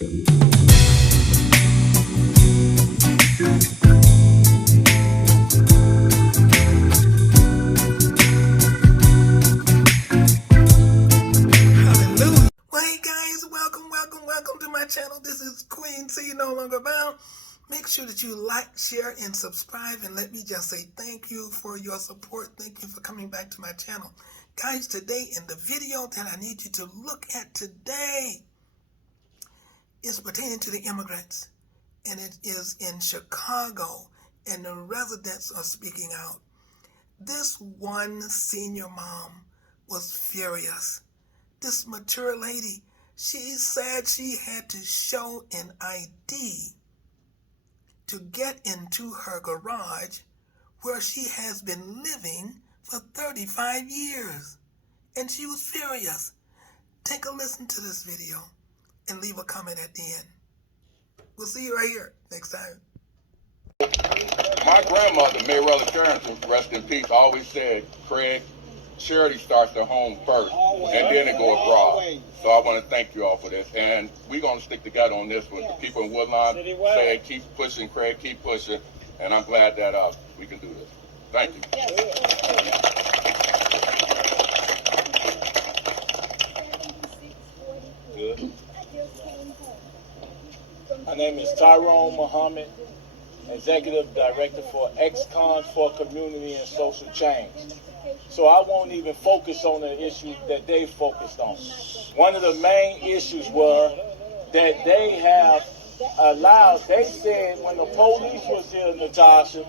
Welcome to my channel. This is Queen C, No Longer Bound. Make sure that you like, share, and subscribe, and let me just say thank you for your support. Thank you for coming back to my channel. Guys, today in the video that I need you to look at today is pertaining to the immigrants, and it is in Chicago, and the residents are speaking out. This one senior mom was furious. This mature lady, she said she had to show an ID to get into her garage where she has been living for 35 years. And she was furious. Take a listen to this video and leave a comment at the end. We'll see you right here next time. My grandmother, Mayrella Carrington, rest in peace, always said, Craig, charity starts at home first, and then it go abroad. So I want to thank you all for this, and we're going to stick together on this one. The people in Woodlawn say, keep pushing, Craig, keep pushing, and I'm glad that we can do this. Thank you. Good. My name is Tyrone Muhammad, Executive Director for Ex-Cons for Community and Social Change. So I won't even focus on the issue that they focused on. One of the main issues were that they have allowed, they said when the police was here, Natasha,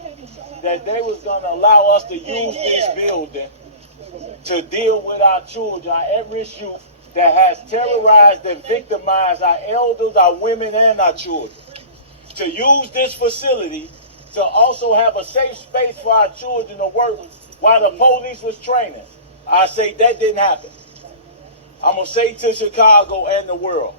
that they was going to allow us to use this building to deal with our children, our at-risk youth that has terrorized and victimized our elders, our women, and our children. To use this facility to also have a safe space for our children to work while the police was training. I say that didn't happen. I'm going to say to Chicago and the world,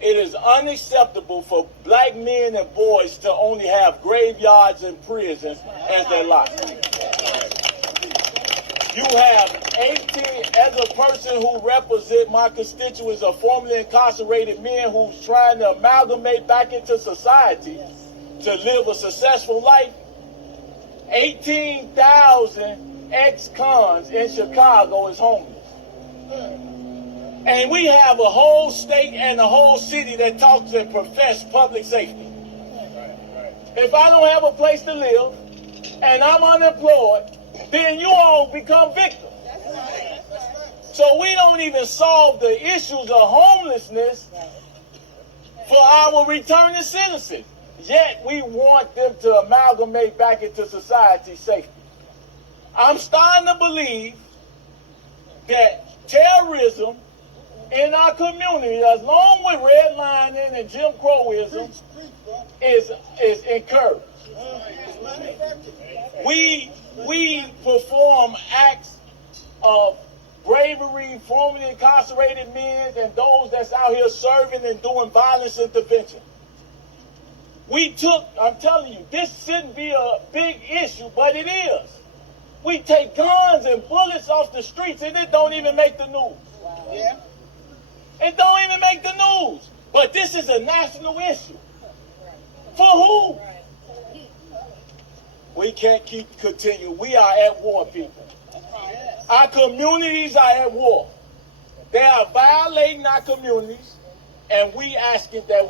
it is unacceptable for black men and boys to only have graveyards and prisons as their life. You have 18, as a person who represents my constituents of formerly incarcerated men who's trying to amalgamate back into society to live a successful life, 18,000 ex-cons in Chicago is homeless. And we have a whole state and a whole city that talks and profess public safety. If I don't have a place to live and I'm unemployed, then you all become victims. So we don't even solve the issues of homelessness for our returning citizens. Yet we want them to amalgamate back into society safety. I'm starting to believe that terrorism in our community, along with redlining and Jim Crowism, is encouraged. We perform acts of bravery, formerly incarcerated men, and those that's out here serving and doing violence intervention. I'm telling you, this shouldn't be a big issue, but it is. We take guns and bullets off the streets, and it don't even make the news. Yeah. It don't even make the news. But this is a national issue. For who? We can't continue. We are at war, people. Our communities are at war. They are violating our communities, and we asking that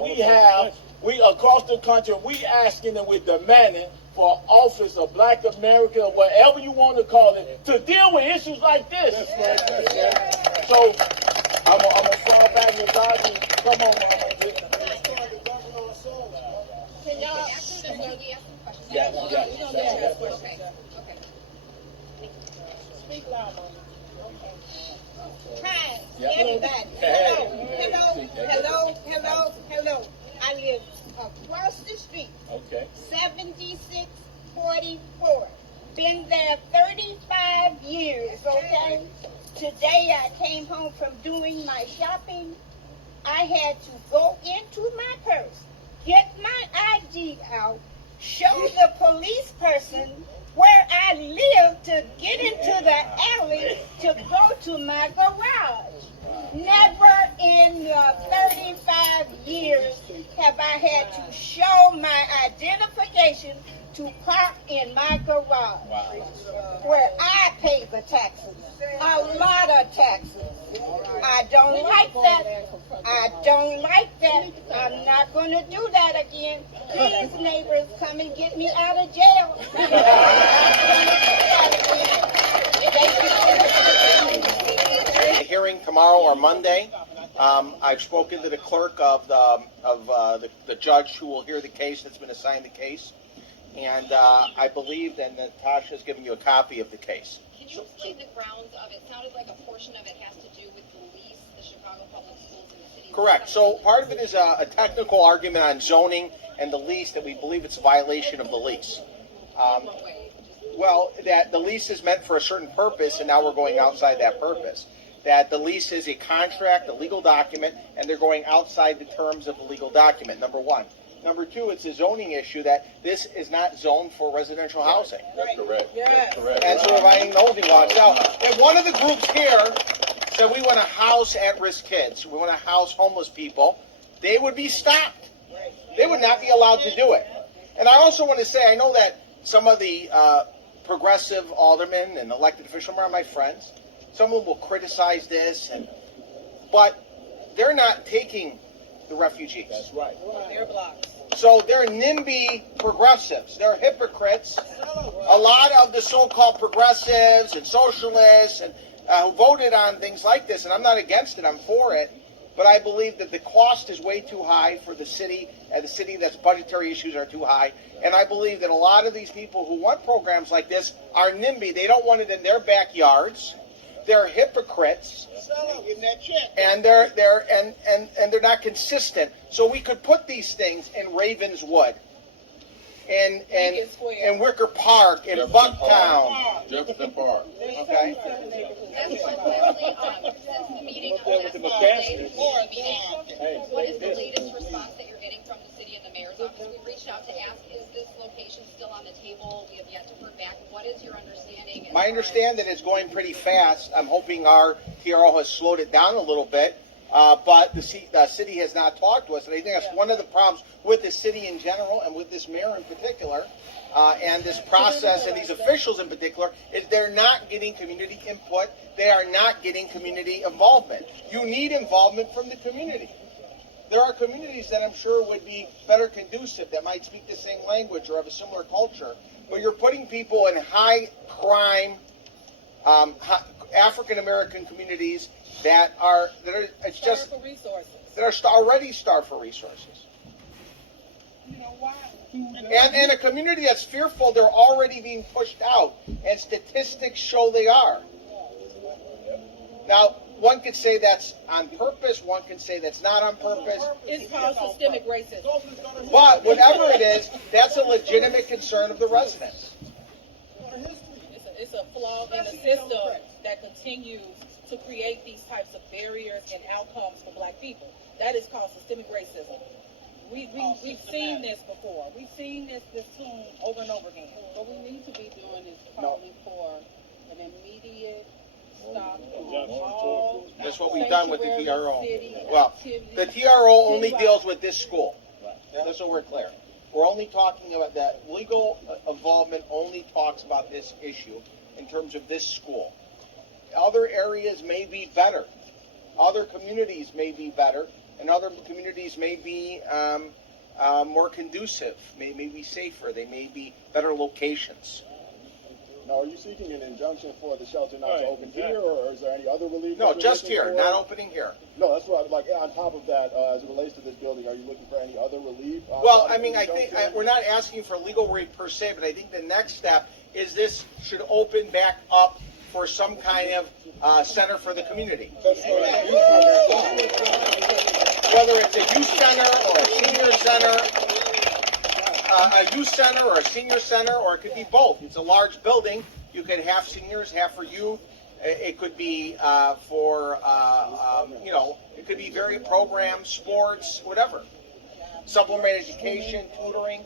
we across the country, we asking and we're demanding for office of Black America, or whatever you want to call it, to deal with issues like this. So I'm gonna fall back and come on, Mama. Can y'all ask the lady ask some questions? Yeah. Okay. Speak loud, Mama. Hi, Yeah. everybody. Hello. I live across the street. Okay. 7644. Been there 35 years, okay? Today I came home from doing my shopping. I had to go into my purse, get my ID out, show the police person where I live to get into the alley to go to my garage. Never in the 35 years have I had to show my identification to park in my garage, where I pay the taxes, a lot of taxes. I don't like that. I don't like that. I'm not going to do that again. Please, neighbors, come and get me out of jail. A hearing tomorrow or Monday. I've spoken to the clerk of the judge who will hear the case that's been assigned the case, and I believe that Natasha's giving you a copy of the case. Can you explain the grounds of it? Sounded like a portion of it has to do with the lease, the Chicago Public Schools in the city. Correct. So part of it is a technical argument on zoning and the lease that we believe it's a violation of the lease. Well, that the lease is meant for a certain purpose, and now we're going outside that purpose. That the lease is a contract, a legal document, and they're going outside the terms of the legal document, number one. Number two, it's a zoning issue that this is not zoned for residential housing. That's correct. That's correct. And so we're violating the housing laws. Now, if one of the groups here said we want to house at-risk kids, we want to house homeless people, they would be stopped. They would not be allowed to do it. And I also want to say, I know that some of the progressive aldermen and elected officials are my friends. Some of them will criticize this, but they're not taking the refugees. That's right. They're blocked. So they're NIMBY progressives. They're hypocrites. A lot of the so-called progressives and socialists and who voted on things like this, and I'm not against it, I'm for it, but I believe that the cost is way too high for the city, and the city that's budgetary issues are too high. And I believe that a lot of these people who want programs like this are NIMBY. They don't want it in their backyards. They're hypocrites, and they're not consistent. So we could put these things in Ravenswood, in Wicker Park, in Bucktown. Jefferson Park. Okay. That's one quickly, since the meeting of last Monday, what is the latest response that you're getting from the city and the mayor's office? We reached out to ask, is this location still on the table? We have yet to hear back. What is your understanding? My understanding is going pretty fast. I'm hoping our TRO has slowed it down a little bit, but the city has not talked to us. And I think that's one of the problems with the city in general and with this mayor in particular, and this process and these officials in particular, is they're not getting community input. They are not getting community involvement. You need involvement from the community. There are communities that I'm sure would be better conducive, that might speak the same language or have a similar culture. But you're putting people in high crime, African American communities that are already starved for resources. And a community that's fearful, they're already being pushed out, and statistics show they are. Now, one could say that's on purpose, one could say that's not on purpose. It's called systemic racism. But whatever it is, that's a legitimate concern of the residents. It's a flaw in the system that continues to create these types of barriers and outcomes for black people. That is called systemic racism. We've seen this before. We've seen this tune over and over again. What we need to be doing is calling for an immediate stop of all. That's what we've done with the TRO. Well, the TRO only deals with this school. That's what we're clear. We're only talking about that. Legal involvement only talks about this issue in terms of this school. Other areas may be better. Other communities may be better. And other communities may be more conducive, may be safer. They may be better locations. Now, are you seeking an injunction for the shelter not to open here, or is there any other relief? No, just here, not opening here. No, that's what, like, on top of that, as it relates to this building, are you looking for any other relief? Well, I mean, I think we're not asking for legal relief per se, but I think the next step is this should open back up for some kind of center for the community. Whether it's a youth center or a senior center, a youth center or a senior center, or it could be both. It's a large building. You could have seniors, have for youth. It could be for, it could be various programs, sports, whatever. Supplementary education, tutoring.